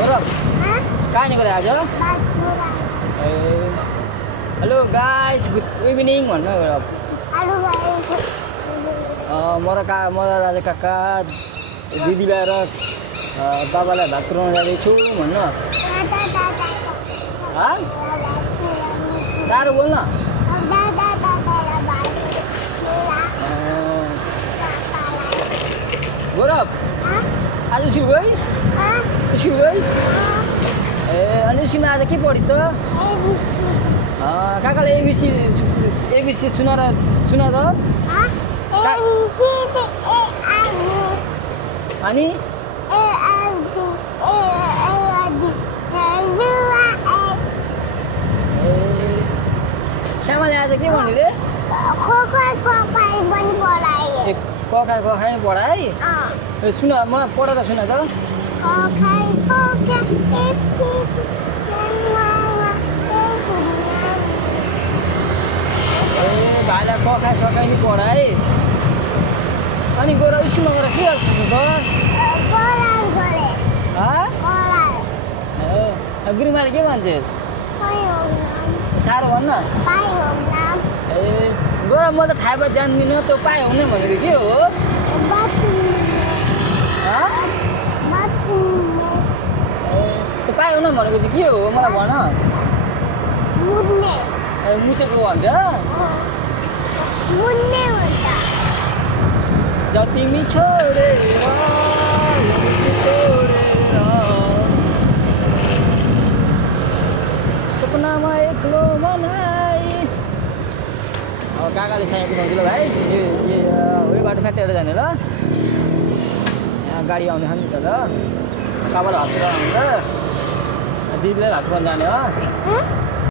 गौरव कहाँ निस्क्यो आज ए हेलो गाइस गुड इभिनिङ भन्नु गौरव म र राजा काका दिदीलाई र बाबालाई भात पुऱ्याउन जाँदैछु भन्नु साह्रो बोल्न गौरव आज स्कुल गइस् ए अनि स्कुलमा आज के पढिस् त काकाले एबिसी सुना त अनि श्यामाले आज के भन्यो रे कखा नि पढाइ सुन मलाई पढेर सुन त भाइलाई कखा सकाइ नि पढाइ अनि गएर स्कुलमा गएर के गर्छ त गुरुमाले के भन्छ साह्रो भन्न ए गएर म त खाए जान्दिनँ त पाए हुने भनेको के हो पाए हुन भनेको चाहिँ के हो मलाई भन मुतेको भन्छ जतिमी छोडेर सपनामा एक्लो बनाइ अब काकाले साइड पुऱ्याउँछ ल भाइ यो बाटो काटेर जाने ल यहाँ गाडी आउने छ नि त ल बाबालाई हात पुऱ्याउनु दिदीलाई हात पुऱ्याउनु जाने हो